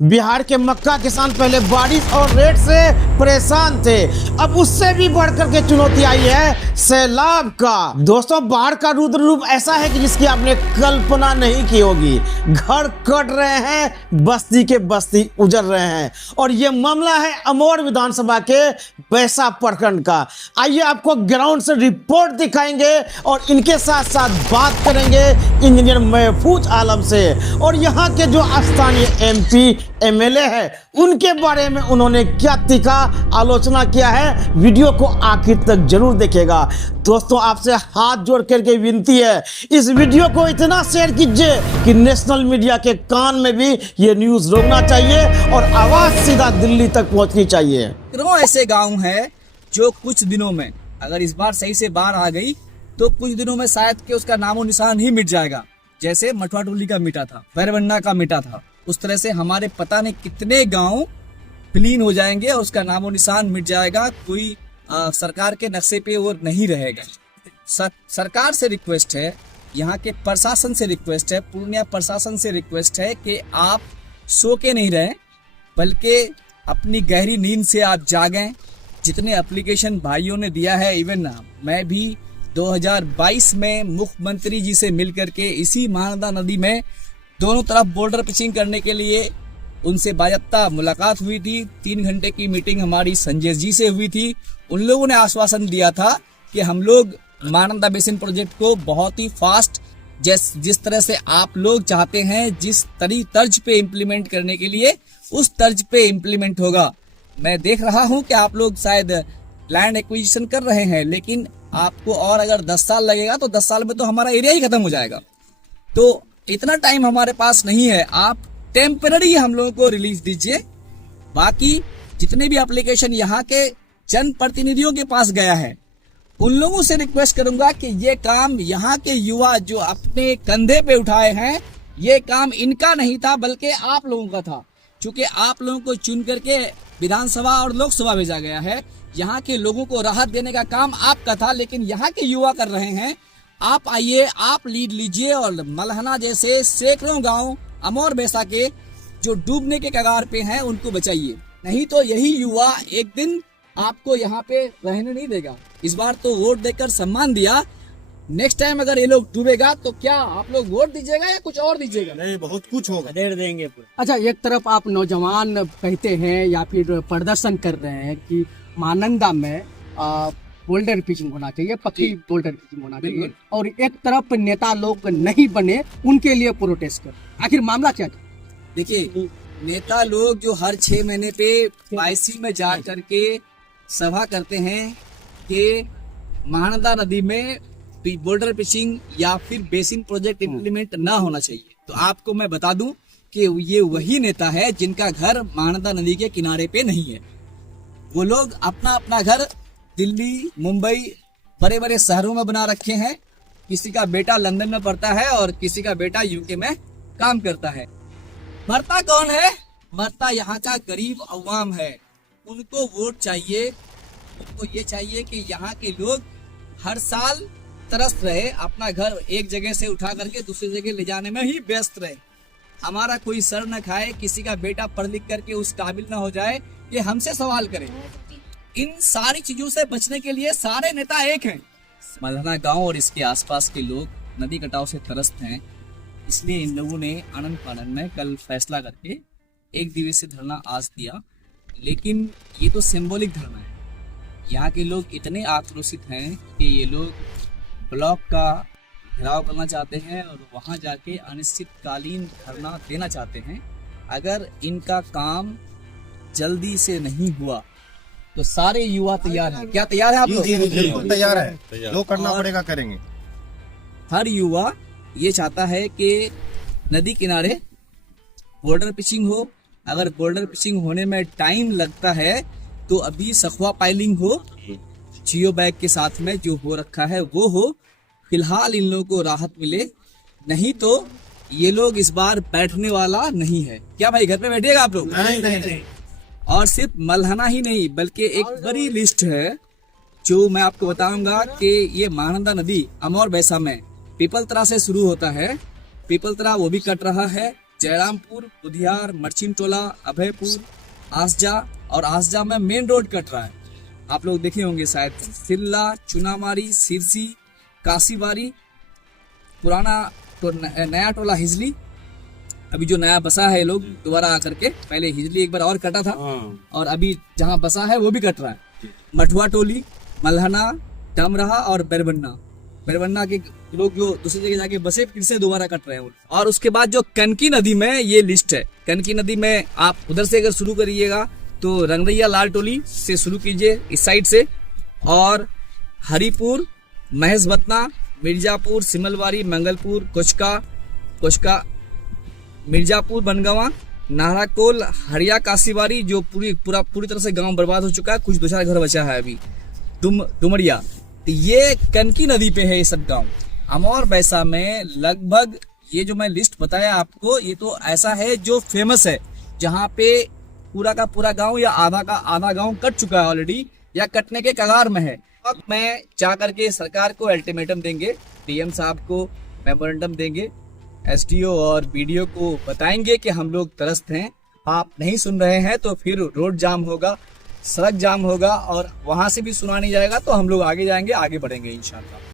बिहार के मक्का किसान पहले बारिश और रेट से परेशान थे, अब उससे भी बढ़कर के चुनौती आई है सैलाब का। दोस्तों, बाढ़ का रुद्र रूप ऐसा है कि जिसकी आपने कल्पना नहीं की होगी। घर कट रहे हैं, बस्ती के बस्ती उजड़ रहे हैं, और ये मामला है अमौर विधानसभा के बैसा प्रखंड का। आइए आपको ग्राउंड से रिपोर्ट दिखाएंगे और इनके साथ साथ बात करेंगे इंजीनियर महफूज आलम से, और यहाँ के जो स्थानीय एमपी एमएलए है उनके बारे में उन्होंने क्या तीखा आलोचना किया है। वीडियो को आखिर तक जरूर देखेगा। दोस्तों, आपसे हाथ जोड़ करके विनती है, इस वीडियो को इतना शेयर कीजिए कि नेशनल मीडिया के कान में भी ये न्यूज रोकना चाहिए और आवाज सीधा दिल्ली तक पहुंचनी चाहिए। ऐसे गांव है जो कुछ दिनों में, अगर इस बार सही से बाढ़ आ गई तो कुछ दिनों में शायद के उसका नामो निशान ही मिट जाएगा। जैसे मठवा टोली का मिटा था, भैरवन्ना का मिटा था, उस तरह से हमारे पता नहीं कितने गांव विलीन हो जाएंगे और उसका नामो निशान मिट जाएगा। कोई सरकार के नक्शे पे वो नहीं रहेगा। सरकार से रिक्वेस्ट है, यहाँ के प्रशासन से रिक्वेस्ट है, पूर्णिया प्रशासन से रिक्वेस्ट है कि आप सो के नहीं रहें, बल्कि अपनी गहरी नींद से आप जागें। जितने एप्लीकेशन भाइयों ने दिया है, इवन मैं भी 2022 में मुख्यमंत्री जी से मिलकर के इसी महानंदा नदी में दोनों तरफ बॉर्डर पिचिंग करने के लिए उनसे बाज़ाब्ता मुलाकात हुई थी। 3 घंटे की मीटिंग हमारी संजय जी से हुई थी। उन लोगों ने आश्वासन दिया था कि हम लोग महानंदा बेसिन प्रोजेक्ट को बहुत ही फास्ट, जिस तरह से आप लोग चाहते हैं, जिस तर्ज पे इम्प्लीमेंट करने के लिए, उस तर्ज पे इम्प्लीमेंट होगा। मैं देख रहा हूं कि आप लोग शायद लैंड एक्विजिशन कर रहे हैं, लेकिन आपको और अगर 10 साल लगेगा तो 10 साल में तो हमारा एरिया ही खत्म हो जाएगा। तो इतना टाइम हमारे पास नहीं है। आप टेम्पररी हम लोगों को रिलीज दीजिए। बाकी जितने भी एप्लीकेशन यहाँ के जनप्रतिनिधियों के पास गया है, उन लोगों से रिक्वेस्ट करूंगा कि ये काम यहाँ के युवा जो अपने कंधे पे उठाए हैं, ये काम इनका नहीं था बल्कि आप लोगों का था। क्योंकि आप लोगों को चुन करके विधानसभा और लोकसभा भेजा गया है। यहाँ के लोगों को राहत देने का काम आपका था, लेकिन यहाँ के युवा कर रहे हैं। आप आइए, आप लीड लीजिए और मलहना जैसे सैकड़ों गांव अमौर बैसा के जो डूबने के कगार पे हैं उनको बचाइए। नहीं तो यही युवा एक दिन आपको यहाँ पे रहने नहीं देगा। इस बार तो वोट देकर सम्मान दिया, नेक्स्ट टाइम अगर ये लोग डूबेगा तो क्या आप लोग वोट दीजिएगा या कुछ और दीजिएगा? नहीं, बहुत कुछ होगा, दे देंगे पूरा। अच्छा, एक तरफ आप नौजवान कहते हैं या फिर प्रदर्शन कर रहे हैं कि महानंदा में बोल्डर पिचिंग होना चाहिए, पक्की बोल्डर पिचिंग होना चाहिए, और एक तरफ नेता लोग नहीं बने उनके लिए प्रोटेस्ट कर, आखिर मामला क्या था? देखिए, नेता लोग जो हर 6 महीने पे पाइसी में जा करके सभा करते हैं कि महानंदा नदी में बोल्डर पिचिंग या फिर बेसिन प्रोजेक्ट इम्प्लीमेंट ना होना चाहिए, तो आपको मैं बता दूं कि ये वही नेता है जिनका घर महानंदा नदी के किनारे पे नहीं है। वो लोग अपना अपना घर दिल्ली, मुंबई, बड़े बड़े शहरों में बना रखे हैं। किसी का बेटा लंदन में पढ़ता है और किसी का बेटा यूके में काम करता है। मरता कौन है? मरता यहाँ का गरीब अवाम है। उनको वोट चाहिए, उनको ये चाहिए कि यहाँ के लोग हर साल तरस रहे, अपना घर एक जगह से उठा करके दूसरी जगह ले जाने में ही व्यस्त रहे। हमारा कोई सर न खाए, किसी का बेटा पढ़ लिख करके उस काबिल न हो जाए कि हमसे सवाल करे। इन सारी चीजों से बचने के लिए सारे नेता एक हैं। मलहना गांव और इसके आसपास के लोग नदी कटाव से त्रस्त हैं, इसलिए इन लोगों ने आनंद फानंद में कल फैसला करके 1 दिवसीय धरना आज दिया। लेकिन ये तो सिंबॉलिक धरना है। यहाँ के लोग इतने आक्रोशित हैं कि ये लोग ब्लॉक का घेराव करना चाहते हैं और वहाँ जाके अनिश्चितकालीन धरना देना चाहते हैं। अगर इनका काम जल्दी से नहीं हुआ तो सारे युवा तैयार हैं। क्या तैयार है आप लोग? बिल्कुल तैयार है, जो करना पड़ेगा करेंगे। हर युवा ये चाहता है कि नदी किनारे बॉर्डर पिचिंग हो। अगर बॉर्डर पिचिंग होने में टाइम लगता है तो अभी सखुआ पाइलिंग हो, जियो बैग के साथ में जो हो रखा है वो हो। फिलहाल इन लोगों को राहत मिले, नहीं तो ये लोग इस बार बैठने वाला नहीं है। क्या भाई, घर पे बैठिएगा आप लोग? नहीं। और सिर्फ मलहना ही नहीं, बल्कि एक बड़ी लिस्ट है जो मैं आपको बताऊंगा कि ये महानंदा नदी अमौर बैसा में पीपलतरा से शुरू होता है। पीपलतरा वो भी कट रहा है, जयरामपुर, बुधियार, मर्चिन टोला, अभयपुर, आसजा, और आसजा में मेन रोड कट रहा है, आप लोग देखे होंगे शायद। सिल्ला, चुनामारी, सिरसी, काशीबारी, पुराना तो नया टोला हिजली, अभी जो नया बसा है लोग दोबारा आकर के, पहले हिजली एक बार और कटा था और अभी जहाँ बसा है वो भी कट रहा है। मठुआ टोली, मल्हना, डमरहा और बेरबन्ना के लोग जो दूसरी जगह जाके बसे फिर से दोबारा कट रहे हैं। और उसके बाद जो कनकी नदी में ये लिस्ट है, कनकी नदी में आप उधर से अगर शुरू करिएगा तो रंगरैया लाल टोली से शुरू कीजिए इस साइड से, और हरिपुर, महेशबतना, मिर्जापुर, सिमलवारी, मंगलपुर, कोचका, मिर्जापुर, बनगावा, नाहराकोल, हरिया, काशीबारी, जो पूरी तरह से गांव बर्बाद हो चुका है, कुछ 2-4 घर बचा है अभी, डुमरिया, ये कनकी नदी पे है ये सब गांव। अमौर बैसा में लगभग ये जो मैं लिस्ट बताया आपको, ये तो ऐसा है जो फेमस है, जहाँ पे पूरा का पूरा गांव या आधा का आधा गांव कट चुका है ऑलरेडी या कटने के कगार में है। अब मैं जा करके सरकार को अल्टीमेटम देंगे, डीएम साहब को मेमोरेंडम देंगे, एसडीओ और बीडीओ को बताएंगे कि हम लोग त्रस्त हैं, आप नहीं सुन रहे हैं तो फिर रोड जाम होगा, सड़क जाम होगा, और वहां से भी सुना नहीं जाएगा तो हम लोग आगे जाएंगे, आगे बढ़ेंगे इंशाल्लाह।